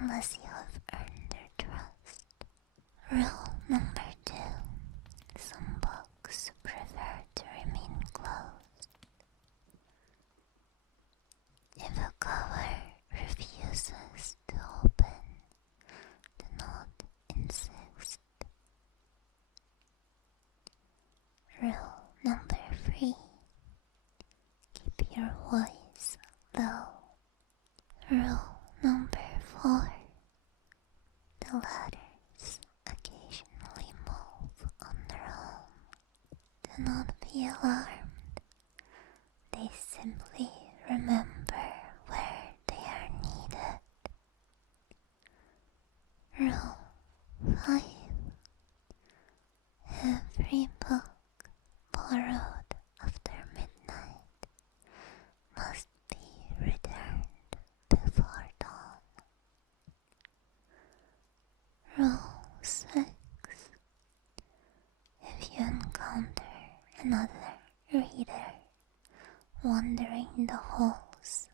unless you have earned their trust. Rule number 2. Some books prefer to remain closed. If a cover refuses to open, do not insist. Rule number 3. Keep your voice low. Rule number 4. The letters occasionally move on their own. Do not be alarmed. They simply remember where they are needed. Rule 5. Every book borrowed after midnight must be returned before dawn. Rule 6. If you encounter another reader wandering the halls,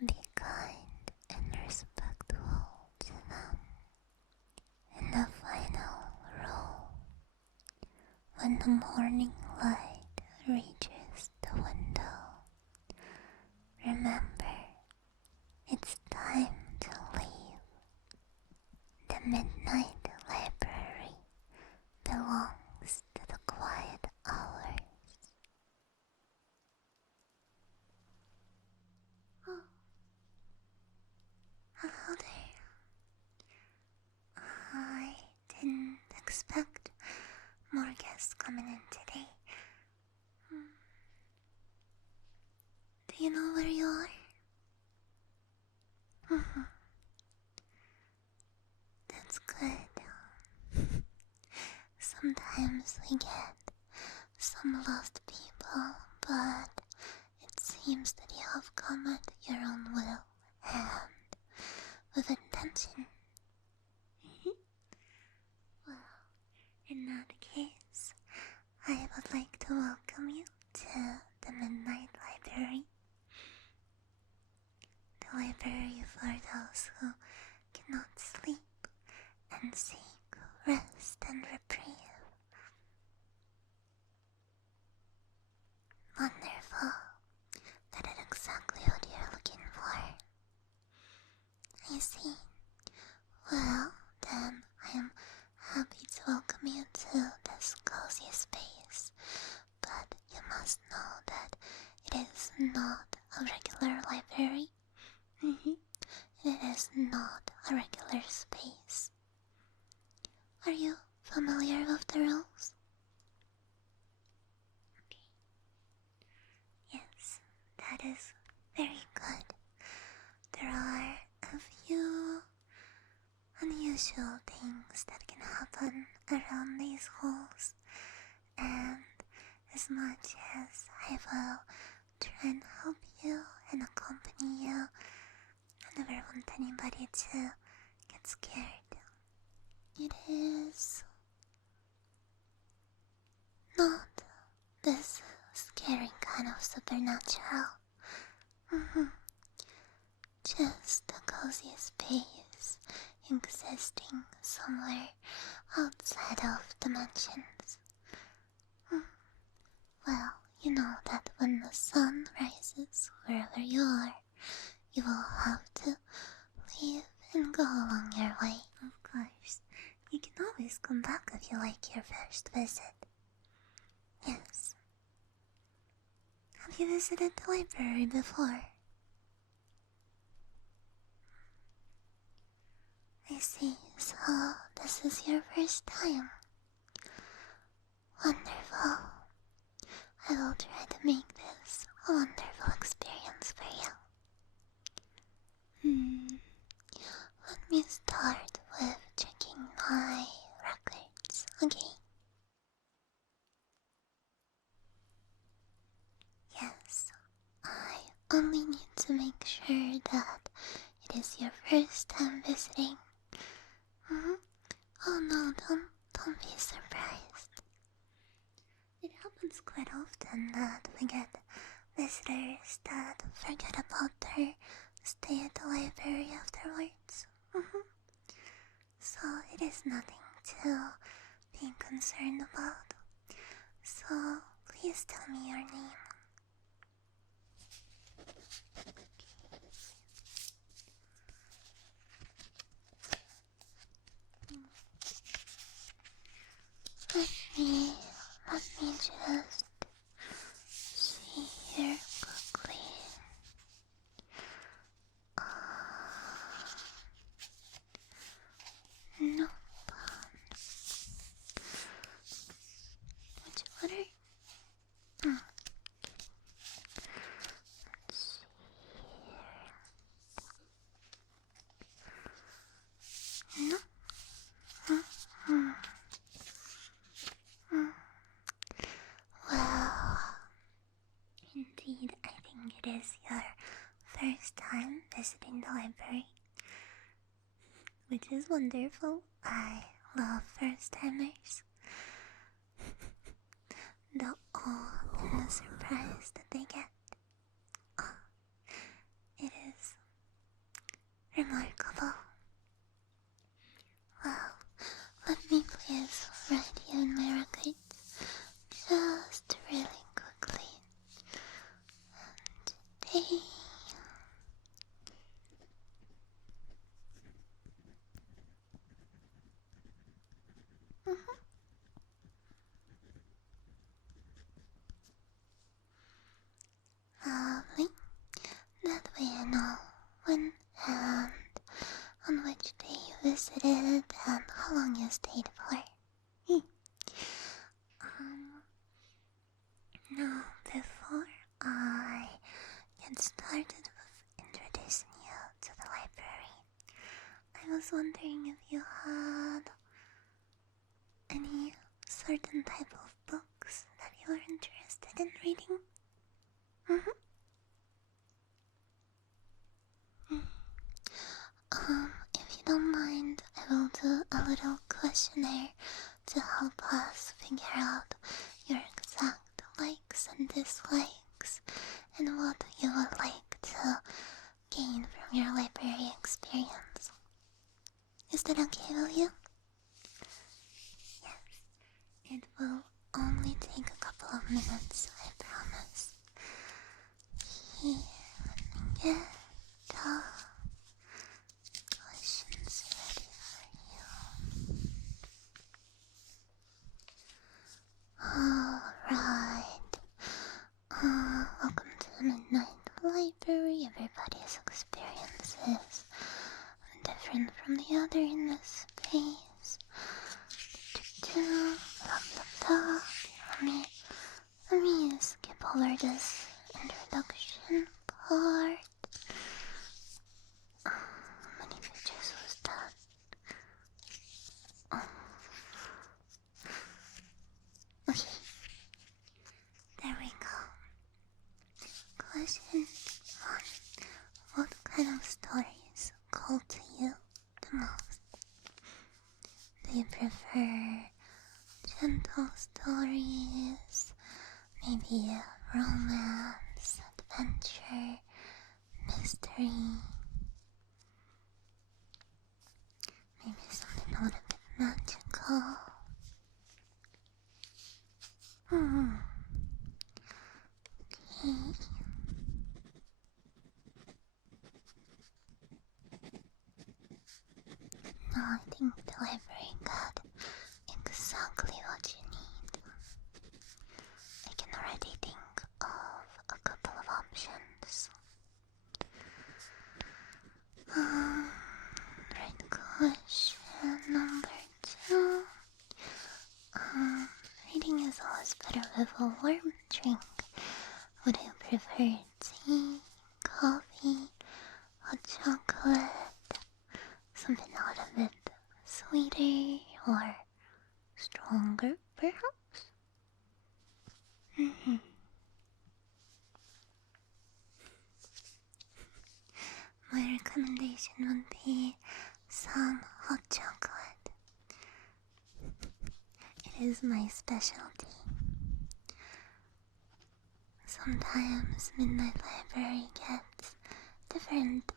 be kind and respectful to them. And the final rule: when the morning light reaches the window, remember, it's time to leave. The midnight library belongs to the quiet hours. Oh, hello there. I didn't expect more guests coming in today. Do you know where you are? That's good. Sometimes we get some lost people, but it seems that you have come at your own will and with intention. Well, in that case, I would like to welcome you to the Midnight Library. The library for those who cannot sleep and seek rest and reprieve. Wonderful. That is exactly what you're looking for. I see. Well, then I am happy to welcome you to this cozy space, but you must know that it is not a regular library. It is not a regular space. Are you familiar with the rules? Okay. Yes, that is very good. There are a few unusual things that can happen around these halls, and as much as I will try and help you and accompany you, I never want anybody to get scared. It is not this scary kind of supernatural. Just a cozy space existing somewhere outside of dimensions. Well, you know that when the sun rises wherever you are, you will have to leave and go along your way. Of course, you can always come back if you like your first visit. Yes. Have you visited the library before? I see, so this is your first time. Wonderful. I will try to make this a wonderful experience for you. Let me start with checking my records, okay? Yes, I only need to make sure that it is your first time visiting. Oh no, don't be surprised. It happens quite often that we get visitors that forget about their stay at the library afterwards. So it is nothing to be concerned about. So please tell me your name. Let me just see here quickly. Nope. Which letter? Let's see here. Nope. Well, indeed, I think it is your first time visiting the library, which is wonderful. I love first-timers. The awe and the surprise that they get. It is remarkable. Well, let me please write you in my records just really quickly. And today... Lovely. That way I know when and on which day you visited and how long you stayed for. Now, before I get started with introducing you to the library, I was wondering if you had any certain type of books that you are interested in reading. If you don't mind, I will do a little questionnaire to help us figure out your exact likes and dislikes and what you would like to gain from your library experience. Is that okay with you? Yes, it will only take a couple of minutes, I promise. Here, let me get the questions ready for you. Alright. Welcome to the Midnight Library. Everybody's experiences are different from the other in this space. Let me skip over this introduction part. How many pages was that? Okay. There we go. Question 1. What kind of stories call to you the most? Do you prefer gentle stories, maybe romance, adventure, mystery, maybe something a little bit magical? Okay. No, I think the library got exactly what you need. I can already think of a couple of options. Right, question number 2. Reading is always better with a warm drink. Would you prefer tea, coffee, hot chocolate, something a little bit sweeter or stronger, perhaps? My recommendation would be some hot chocolate. It is my specialty. Sometimes Midnight Library gets different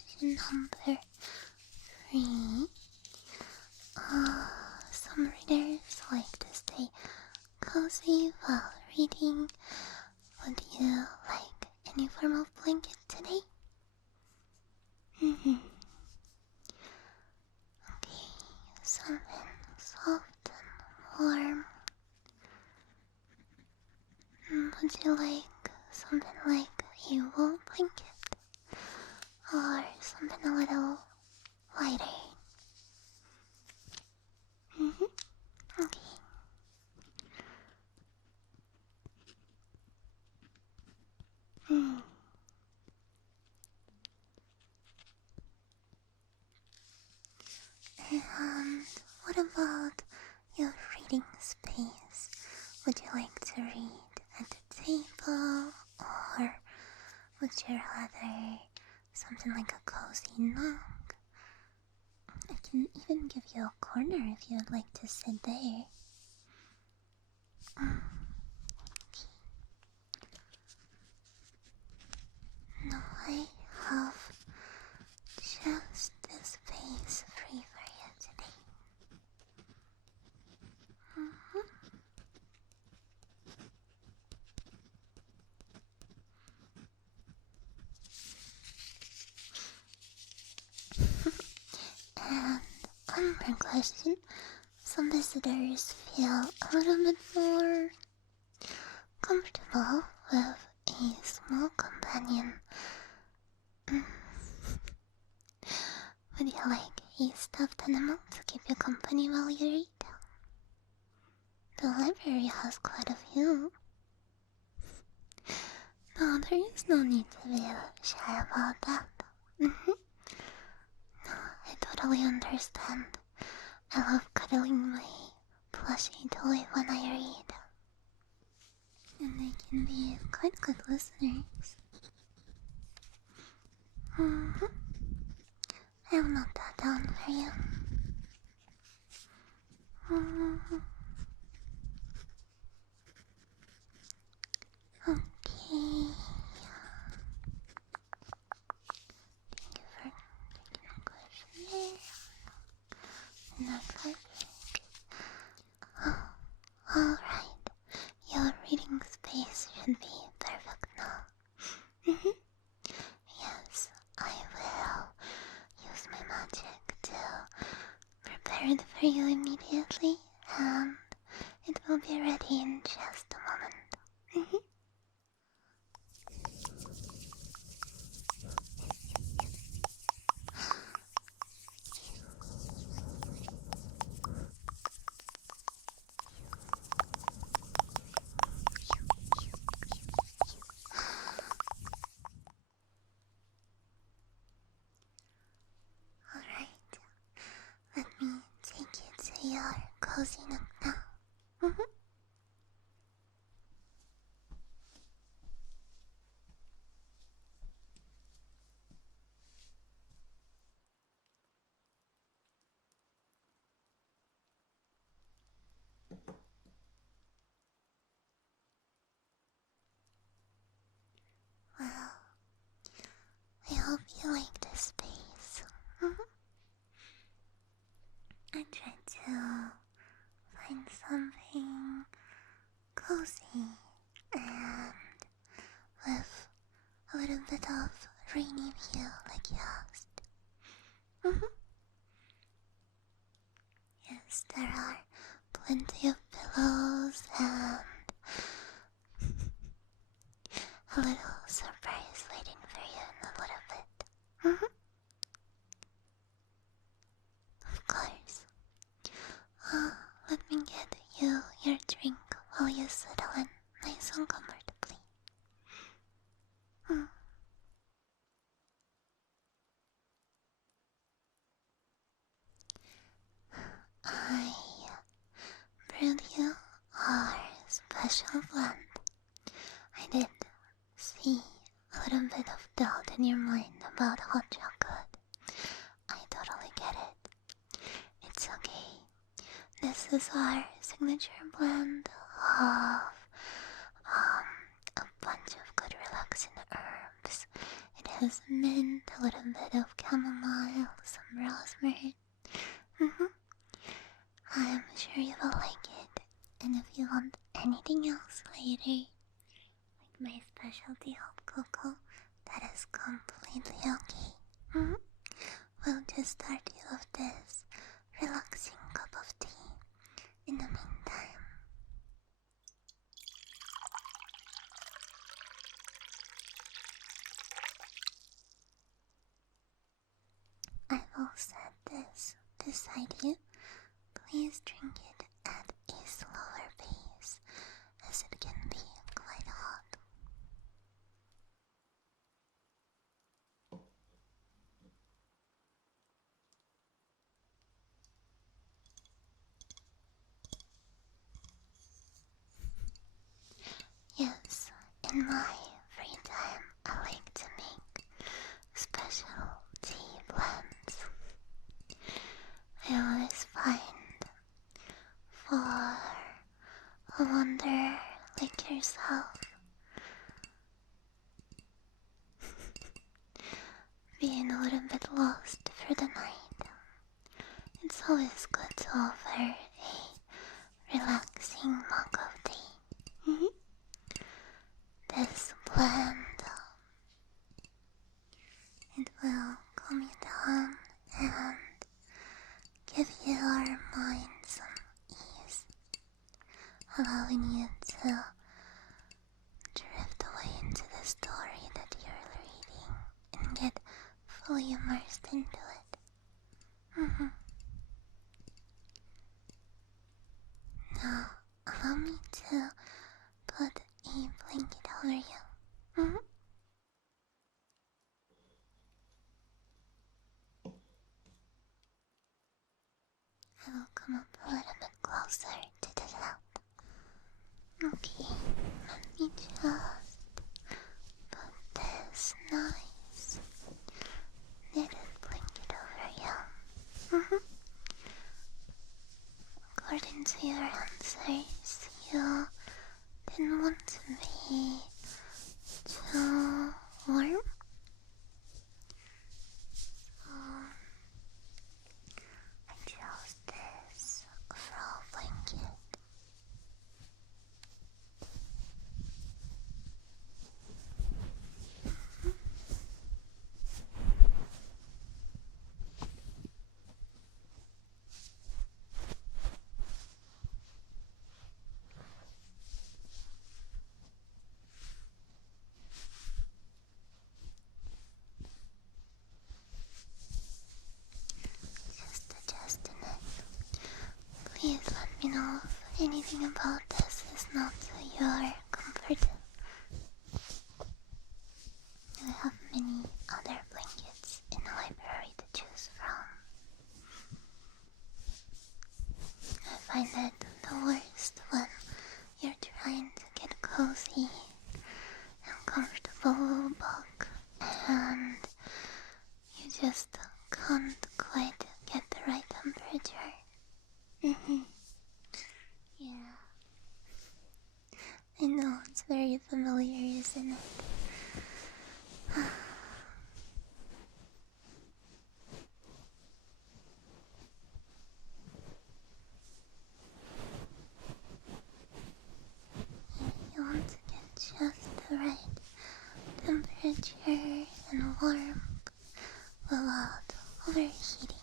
question number 3. Some readers like to stay cozy while reading. Would you like any form of blanket today? Okay, something soft and warm. Would you like something like a wool blanket? Or something a little lighter? Okay. And what about your reading space? Would you like to read at the table, or would you rather something like a cozy nook? I can even give you a corner if you would like to sit there. No, I have just this space free for you today. And one more question. Some visitors feel a little bit more comfortable with a small companion. Would you like a stuffed animal to keep you company while you read? The library has quite a few. No, there is no need to be shy about that. No, I totally understand. I love cuddling my plushie toy when I read. And they can be quite good listeners. I'll note that down for you. Okay. Thank you for taking a questionnaire. Not alright. Your reading space should be perfect now. Yes, I will use my magic to prepare it for you immediately, and it will be ready in just a moment. Alright, let me take you to your cozy nook now. Well, I hope you like this space. I tried to find something cozy and with a little bit of rainy view like you asked. Yes, there are plenty of pillows and a little surprise waiting for you in a little bit. Of course. Let me get you your drink while you settle in nice and comfortably. I brewed you our special blend. I did see a little bit of doubt in your mind about hot chocolate. I totally get it. It's okay. This is our signature blend of a bunch of good relaxing herbs. It has mint, a little bit of chamomile, some rosemary. I am sure you will like it. And if you want anything else later, like my specialty hot cocoa, that is completely okay. We'll just start you with this relaxing cup of tea in the meantime. I will set this beside you. Please drink it at a slower pace, as it can be quite hot. Yes, in my free time, I like to make special tea blends. I always find for a wonder like yourself, being a little bit lost for the night, it's always good to offer a relaxing mug of tea. This blend, it will calm you down and give your mind some ease, allowing you to drift away into the story that you're reading and get fully immersed into it. Now, allow me to put a blanket over you. I will come up a little bit closer to the lamp. Okay, let me just put this nice knitted blanket over you. According to your answers, you didn't want to be too warm. So I chose this froll blanket. Just adjusting it. Please let me know if anything about this is not to your comfort. I have many other blankets in the library to choose from. I find it the worst when you're trying to get cozy and comfortable with a book and you just can't quite get the right temperature. Yeah. I know, it's very familiar, isn't it? You want to get just the right temperature and warmth without overheating.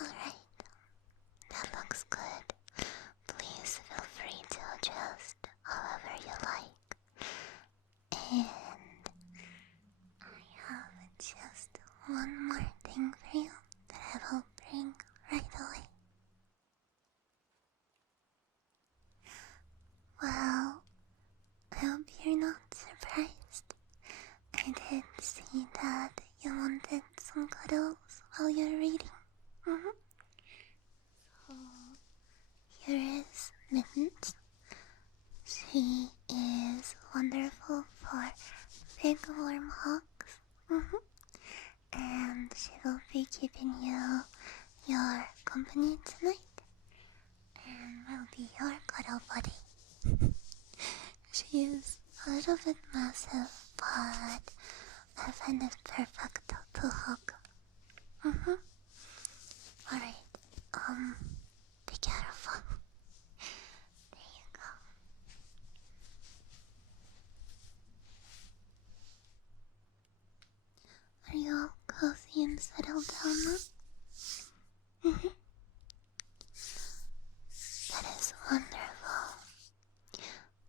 Alright, that looks good. Please feel free to adjust however you like. tea is wonderful for big warm hugs. And she will be keeping your company tonight. And will be your cuddle buddy. She is a little bit massive, but I find it perfect to hug. Alright, be careful. There you go. Are you all cozy and settled down now? That is wonderful.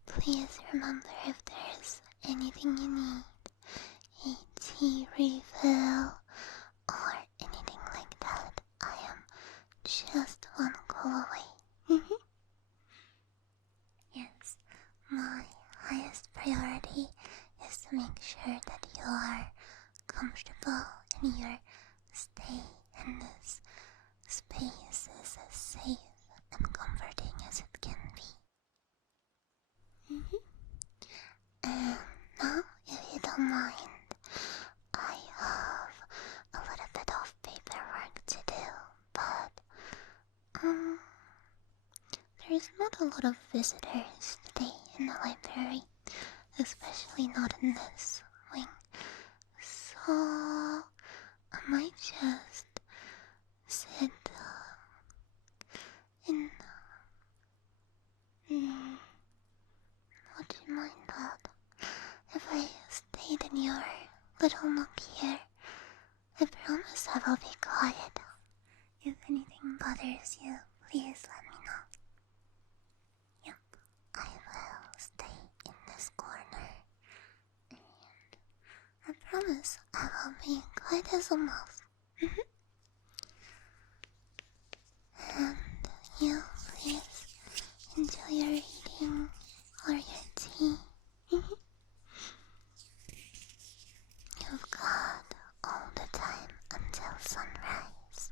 Please remember if there's anything you need, a tea refill, or anything like that, I am just one call away. Yes, my highest priority is to make sure that you are comfortable and your stay in this space is as safe and comforting as it can be. And now, if you don't mind, I have a little bit of paperwork to do, but there's not a lot of visitors today in the library, especially not in this wing. So I might just sit in. Would you mind that? If I stayed in your little nook here, I promise I will be quiet. If anything bothers you, please let me know. Yep, I will stay in this corner. And I promise I will be quiet as a mouse. And you, please enjoy your reading or your tea. You've got all the time until sunrise.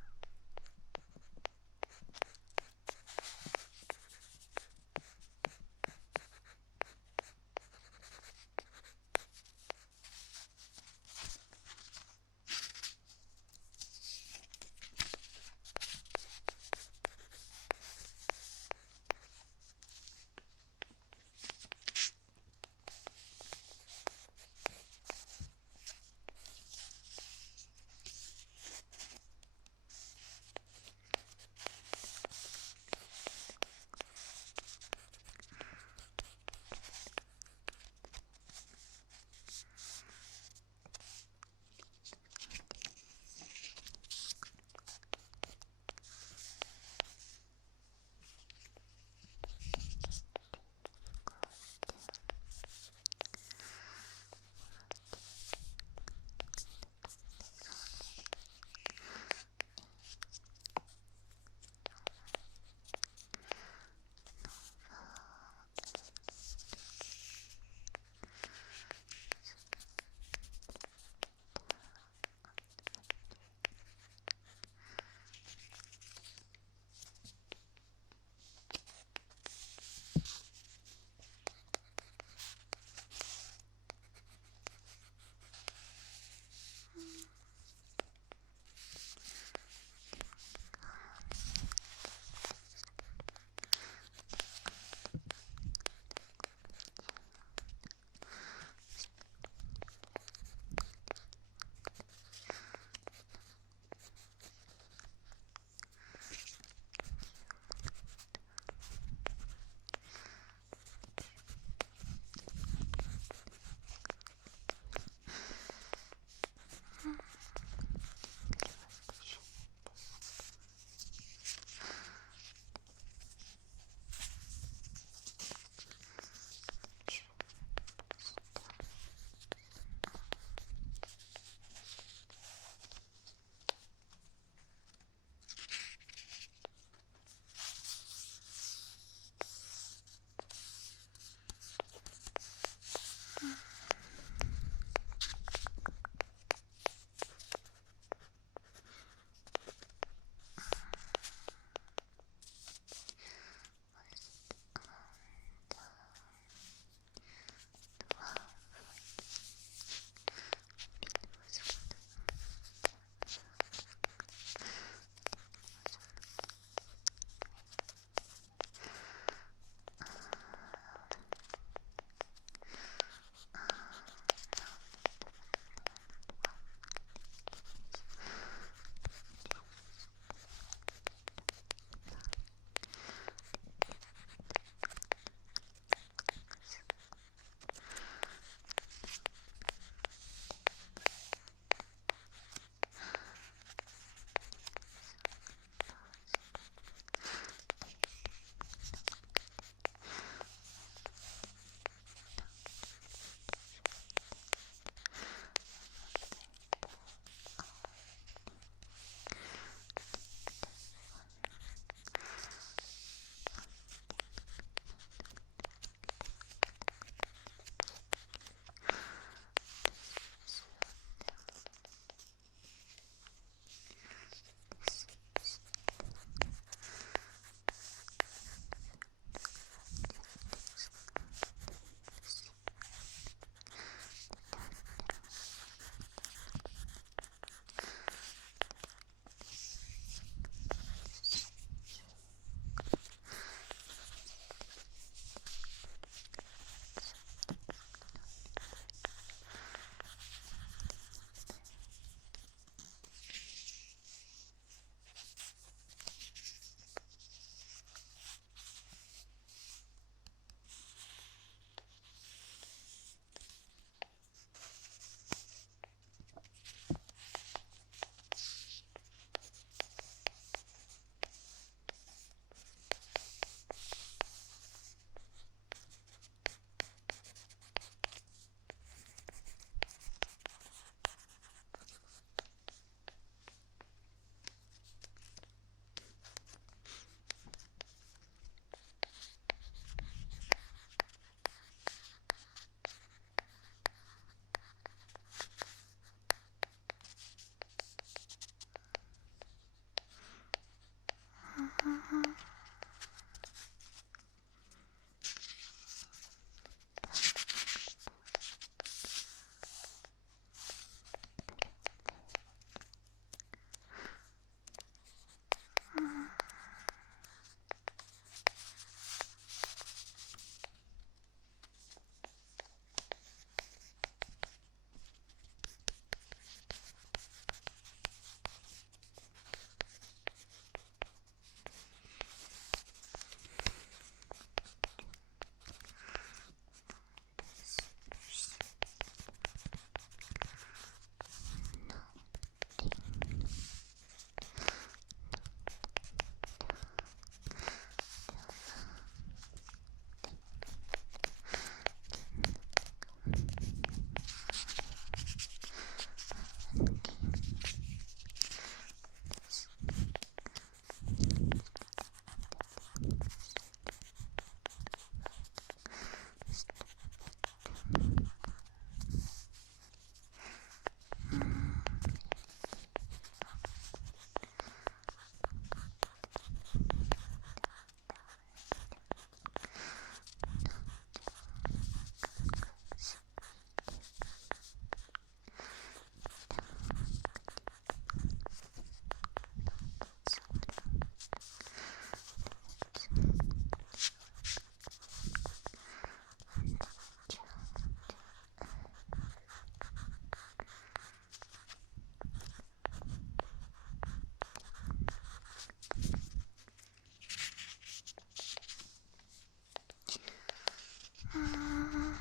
Mm.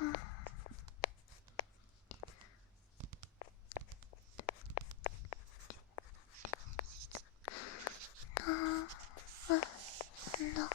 No. No.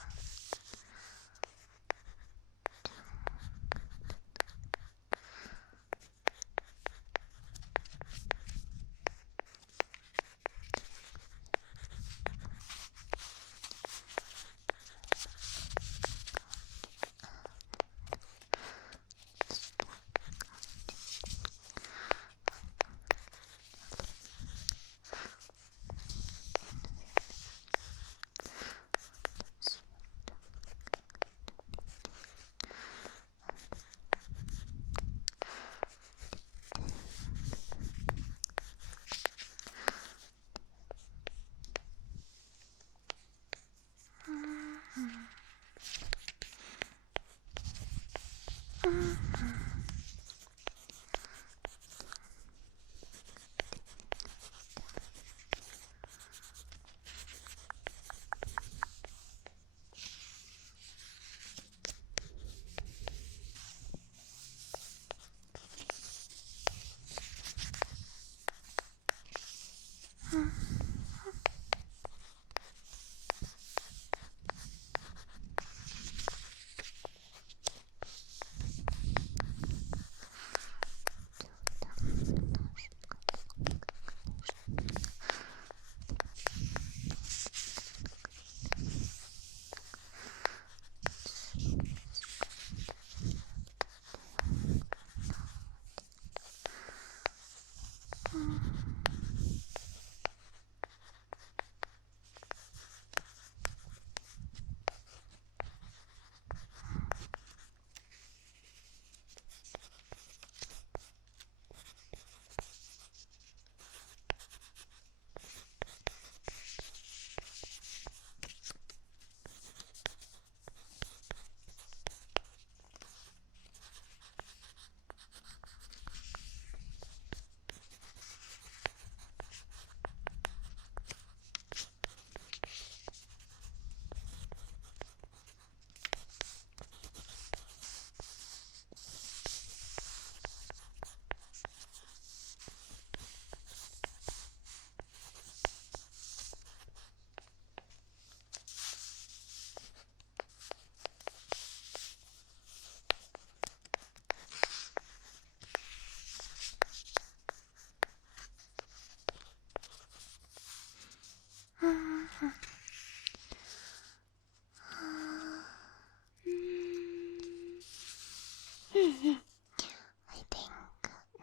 I think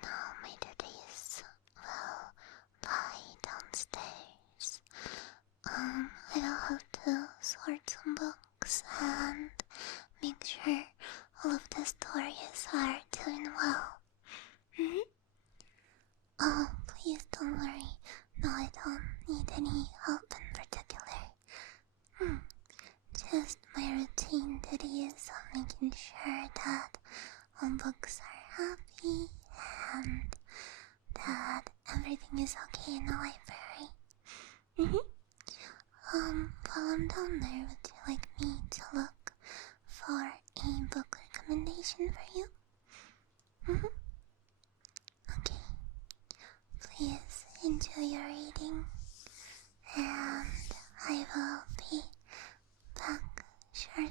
now my duties will lie downstairs. I will have to sort some books and make sure all of the stories are doing well. Oh, please don't worry. No, I don't need any help in particular. Just my routine duties of making sure that all books are happy and that everything is okay in the library. While I'm down there, would you like me to look for a book recommendation for you? Okay. Please enjoy your reading, and I will be back shortly.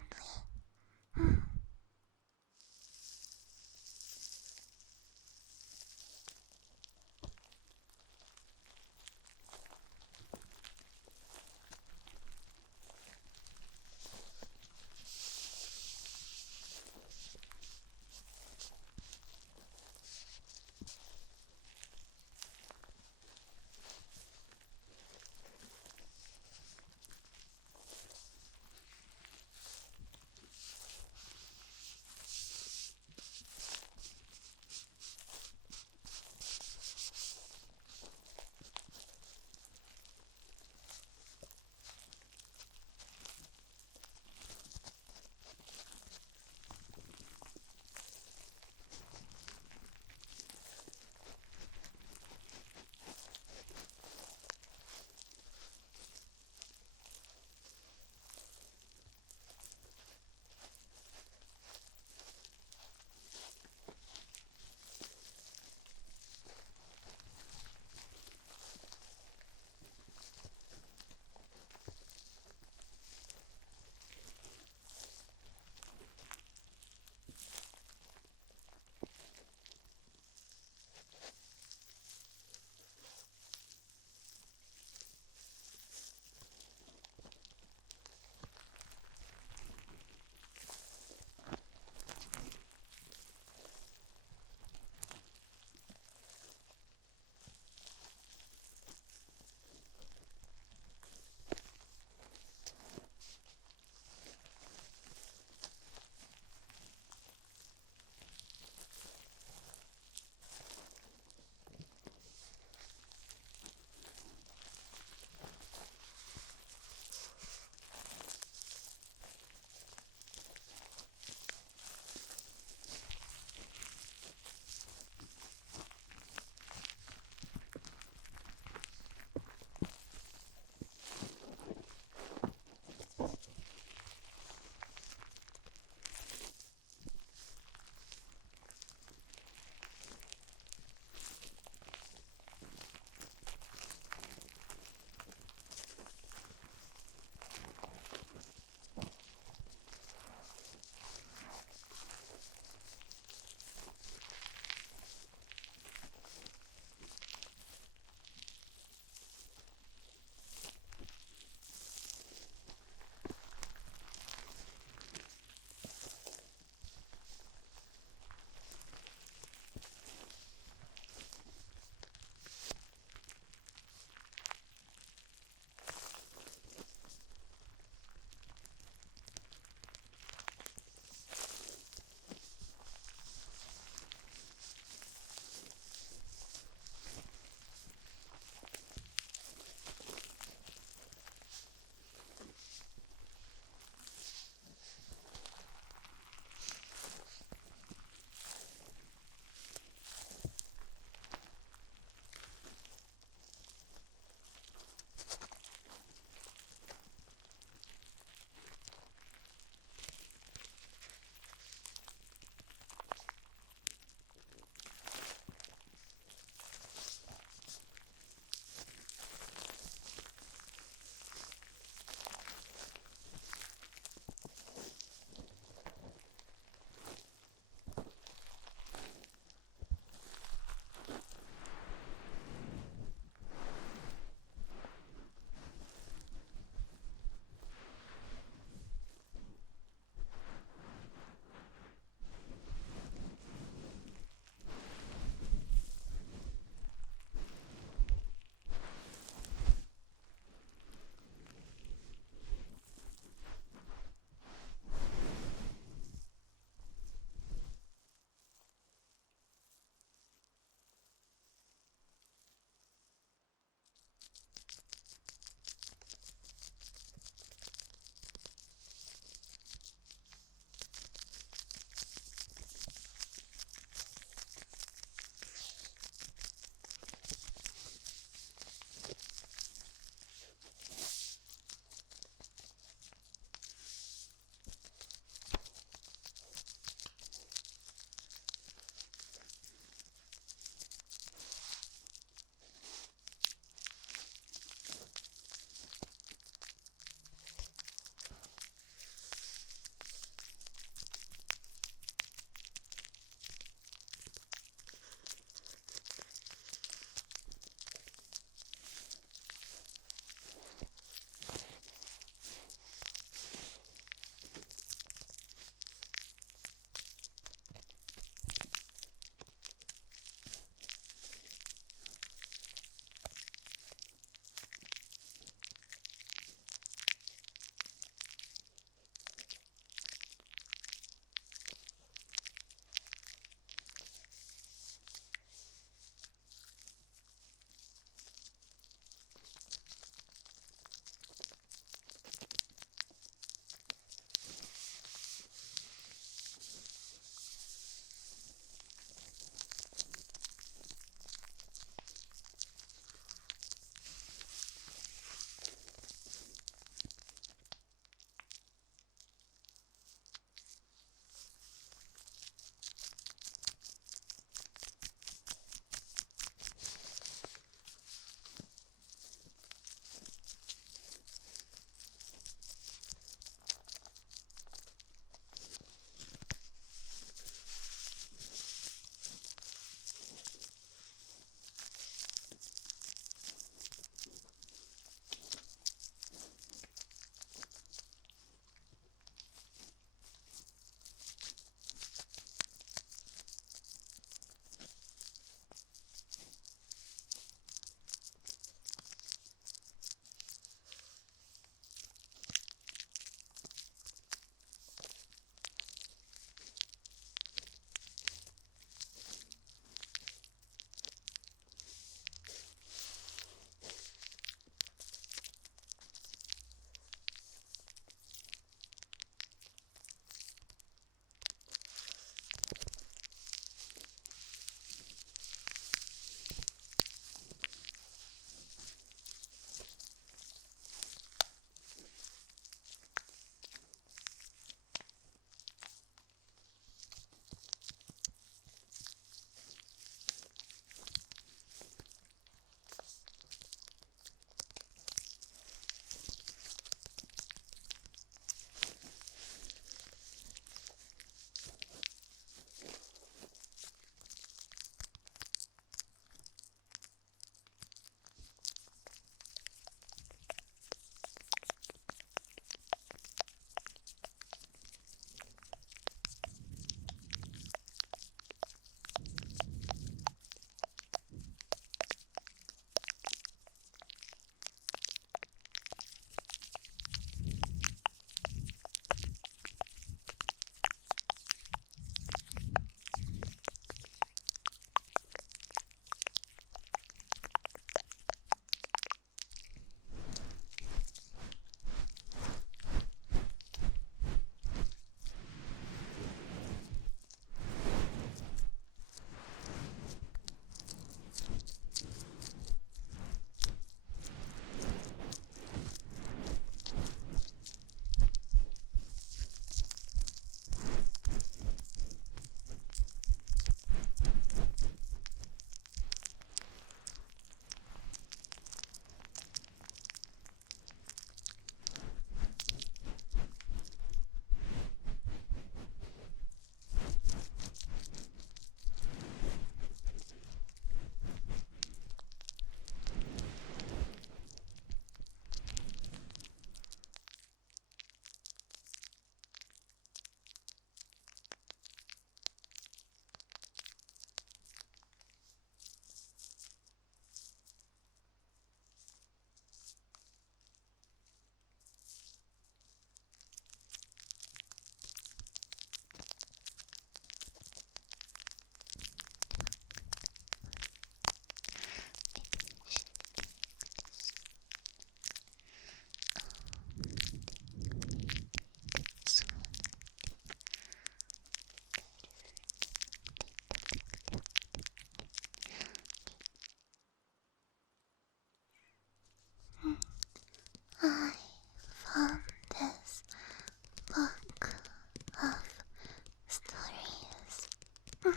They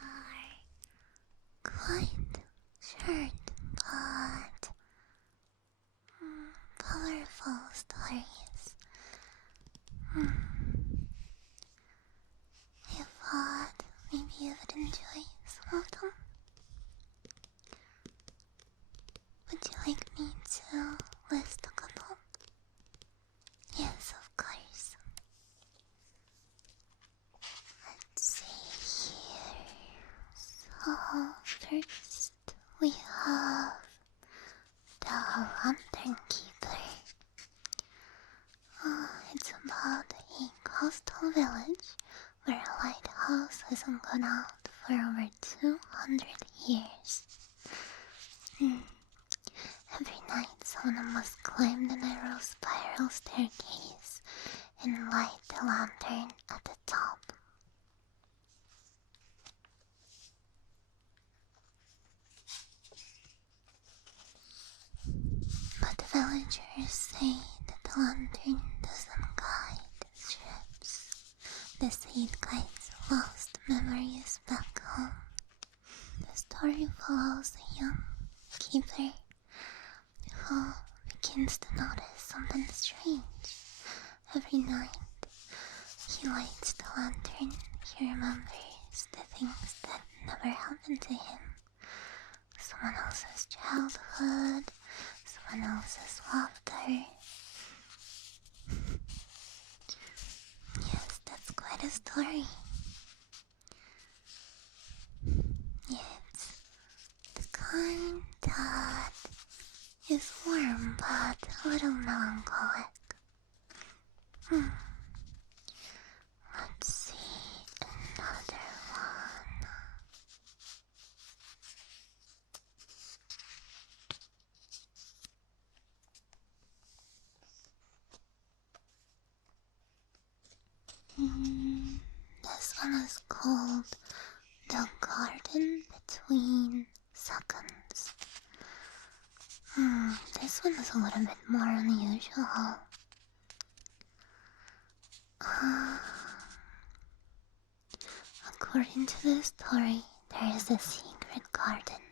are quite short but colorful stories. I thought maybe you would enjoy some of them. Would you like me to list a couple? Yes, of course. Let's see here. So, first we have the Lantern Keeper. It's about a coastal village where a lighthouse hasn't gone out for over 200 years. Every night someone must climb the narrow spiral staircase and light the lantern at the top. But the villagers say that the lantern doesn't guide ships. They say it guides lost memories back home. The story follows a young keeper who begins to notice something strange. Every night he lights the lantern, he remembers the things that never happened to him. Someone else's childhood, someone else's laughter. Yes, that's quite a story. It's the kind that is warm but a little melancholic. Let's see another one. This one is called The Garden Between Seconds. This one is a little bit more unusual. According to the story, there is a secret garden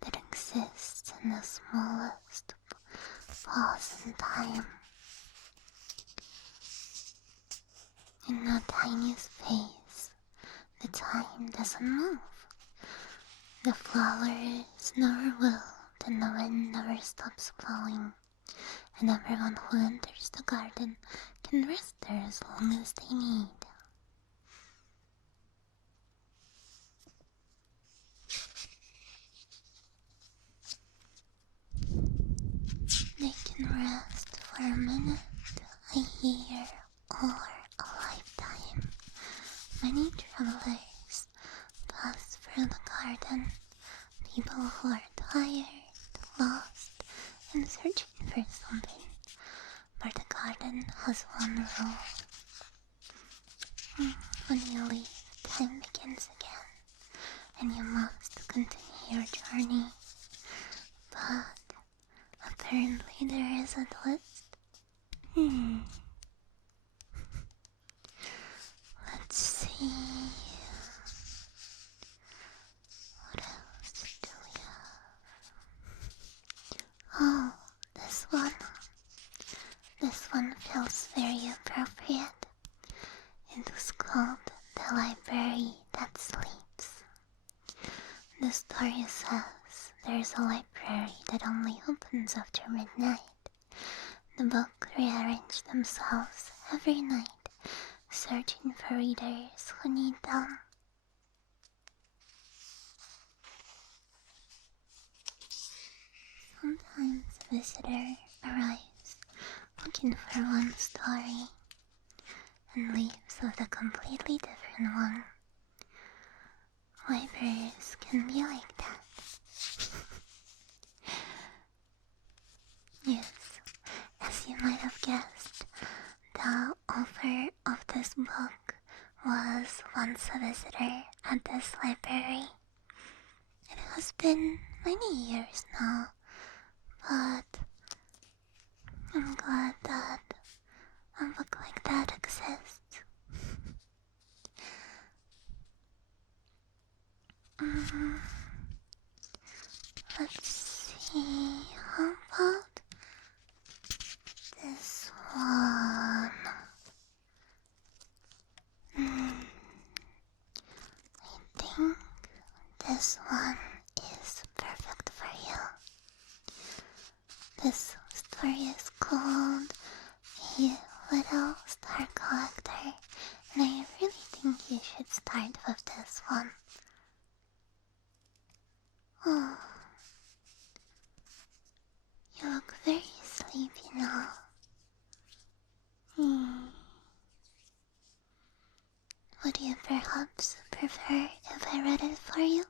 that exists in the smallest pause in time. In the tiniest space, the time doesn't move. The flowers never wilt and the wind never stops blowing, and everyone who enters the garden can rest there as long as they need. They can rest for a minute, a year, or a lifetime. Many travelers pass through the garden, people who are tired, lost, and searching for something. But the garden has one rule. When you leave, time begins again, and you must continue your journey. But apparently there is a twist. Let's see. What else do we have? Oh, this one. This one feels very appropriate. It was called The Library That Sleeps. The story says there's a library that only opens after midnight. The books rearrange themselves every night, searching for readers who need them. Sometimes a visitor arrives looking for one story and leaves with a completely different one. Libraries can be like that. Yes, as you might have guessed, the author of this book was once a visitor at this library. It has been many years now, but I'm glad that a book like that exists. Let's see, how about this one? I think this one is perfect for you. This story is called A Little Star Collector, and I really think you should start with this one. Oh, you look very sleepy now. Would you perhaps prefer if I read it for you?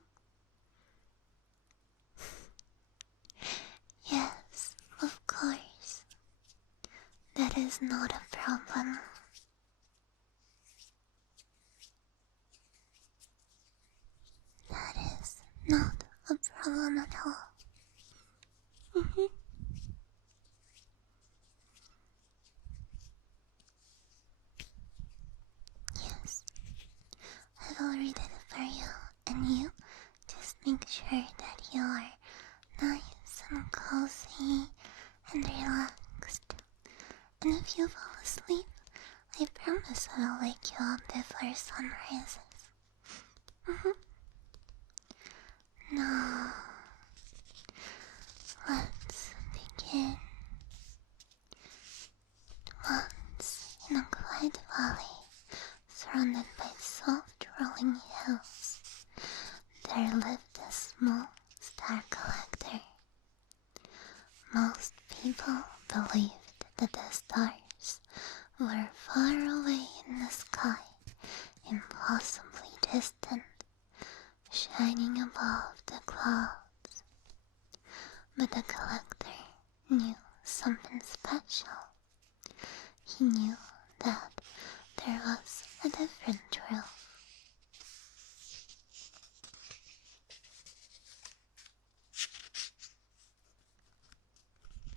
Yes, of course. That is not a problem. That is not a problem at all. Yes, I will read it for you, and you just make sure that you are nice and cozy and relaxed. And if you fall asleep, I promise I will wake you up before sun rises. Now, let's begin. Once in a quiet valley, surrounded by soft rolling hills, there lived a small star collector. Most people believed that the stars were far away in the sky, impossibly distant, shining above the clouds. But the collector knew something special. He knew that there was a different truth.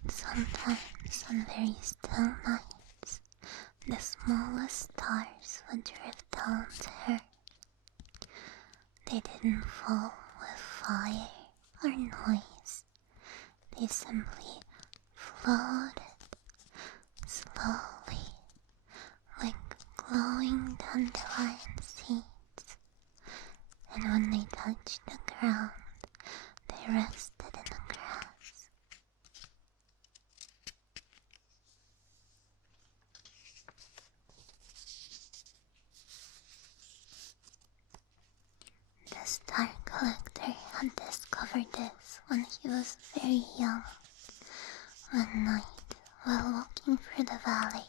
Sometimes on very still nights, the smallest stars would drift down to earth. They didn't fall with fire or noise. They simply floated slowly, like glowing dandelion seeds. And when they touched the ground, they rested in the grass. The star collector had discovered this when he was very young. One night, while walking through the valley,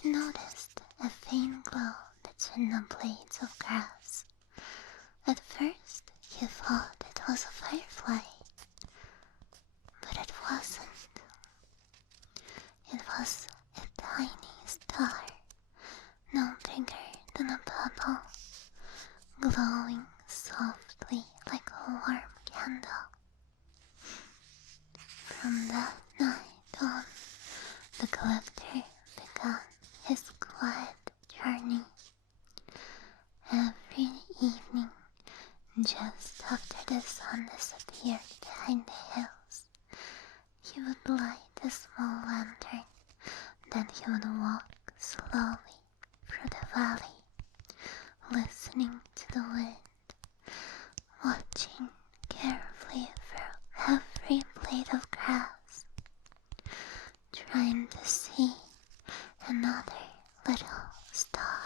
he noticed a faint glow between the blades of grass. At first, he thought it was a firefly, but it wasn't. It was a tiny star, no bigger than a pebble, glowing softly like a warm candle. From that night on, the collector began his quiet journey. Every evening, just after the sun disappeared behind the hills, he would light a small lantern. Then he would walk slowly through the valley, listening to the wind, watching carefully through every blade of grass, trying to see another little star.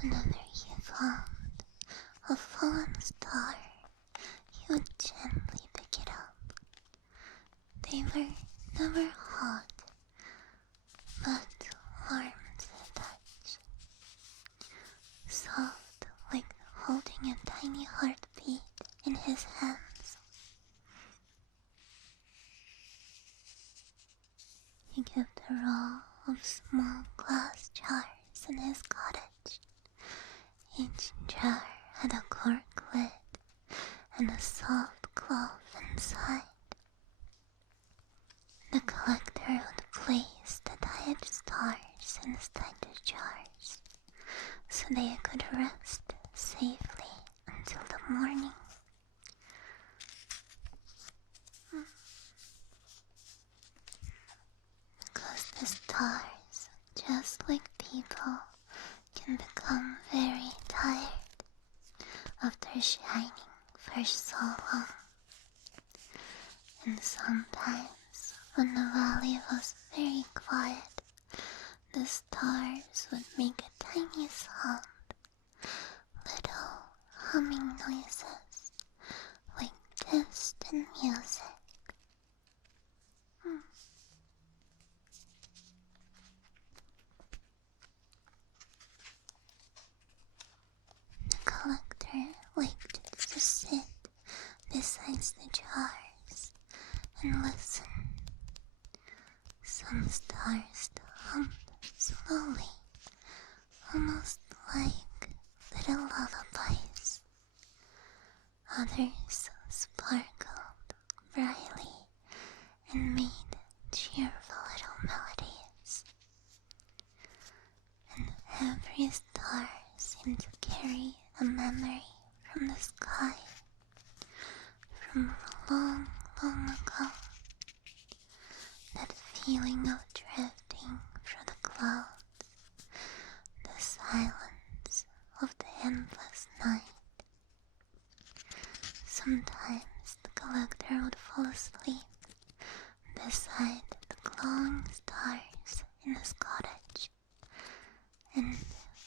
Whenever he found a fallen star, he would gently pick it up. They were never hot, but warm to the touch, soft like holding a tiny heartbeat in his hands. He kept a row of small glass jars in his cottage. Each jar had a cork lid and a soft cloth inside. The collector would place the tired stars inside the jars so they could rest safely until the morning. Because the stars, just like people, can become very tired after shining for so long. And sometimes, when the valley was very quiet, the stars would make a tiny sound, little humming noises, like distant music. The collector liked to sit beside the jars and listen. Some stars hummed slowly, almost like little lullabies. Others sparkled brightly and made cheerful little melodies. And every star seemed to carry a memory from the sky, from long, long ago. That feeling of drifting through the clouds, the silence of the endless night. Sometimes the collector would fall asleep beside the glowing stars in his cottage, and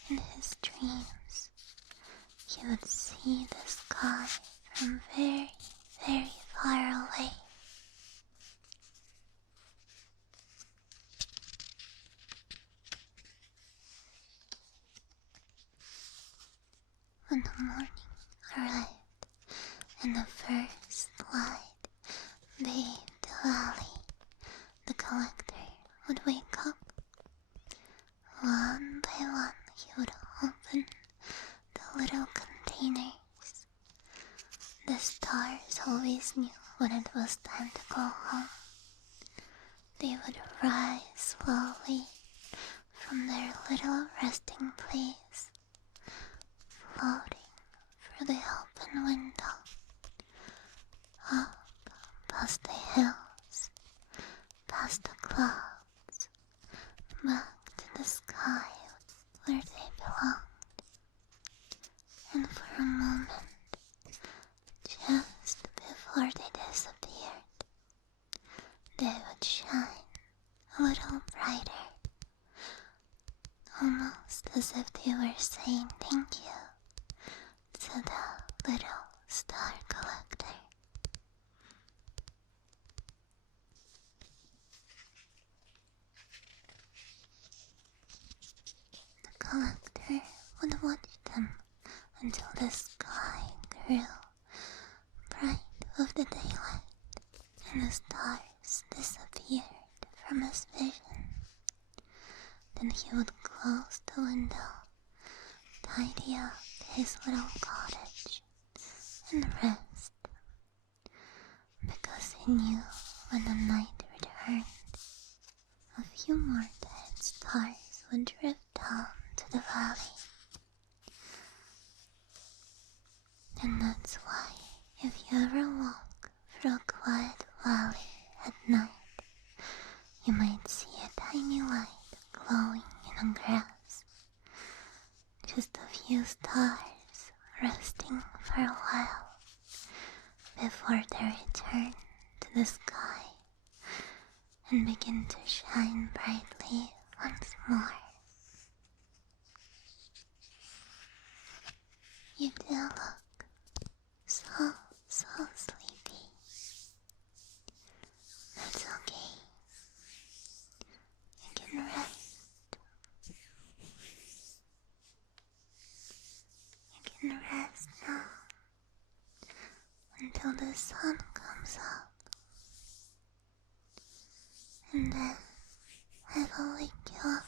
in his dreams he would see the sky from very, very far away. When the morning arrived and the first light bathed the valley, the collector would wake up. One by one he would open the little containers. The stars always knew when it was time to go home. They would rise slowly from their little resting place, floating through the open window, up past the hills, past the clouds, back to the sky where they belonged. And for a moment, just before they disappeared, they would shine a little brighter, almost as if they were saying thank you to the little star collector. The collector would watch them until the sky grew bright with the daylight and the stars disappeared from his vision. Then he would close the window, tidy up his little cottage, and rest, because he knew when the night returned, a few more dead stars would drift down to the valley. And that's why, if you ever walk through a quiet valley at night, you might see a tiny light glowing in the grass. Just a few stars resting for a while before they return to the sky and begin to shine brightly once more. You do look so sleepy. That's okay. You can rest. You can rest now until the sun comes up. And then I will wake you up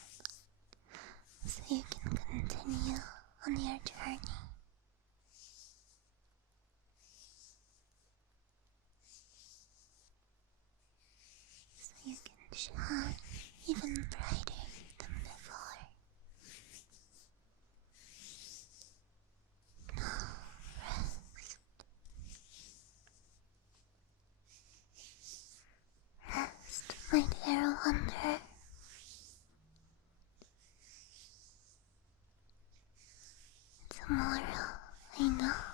so you can continue on your journey. So you can shine even brighter than before. wonder. Tomorrow, I know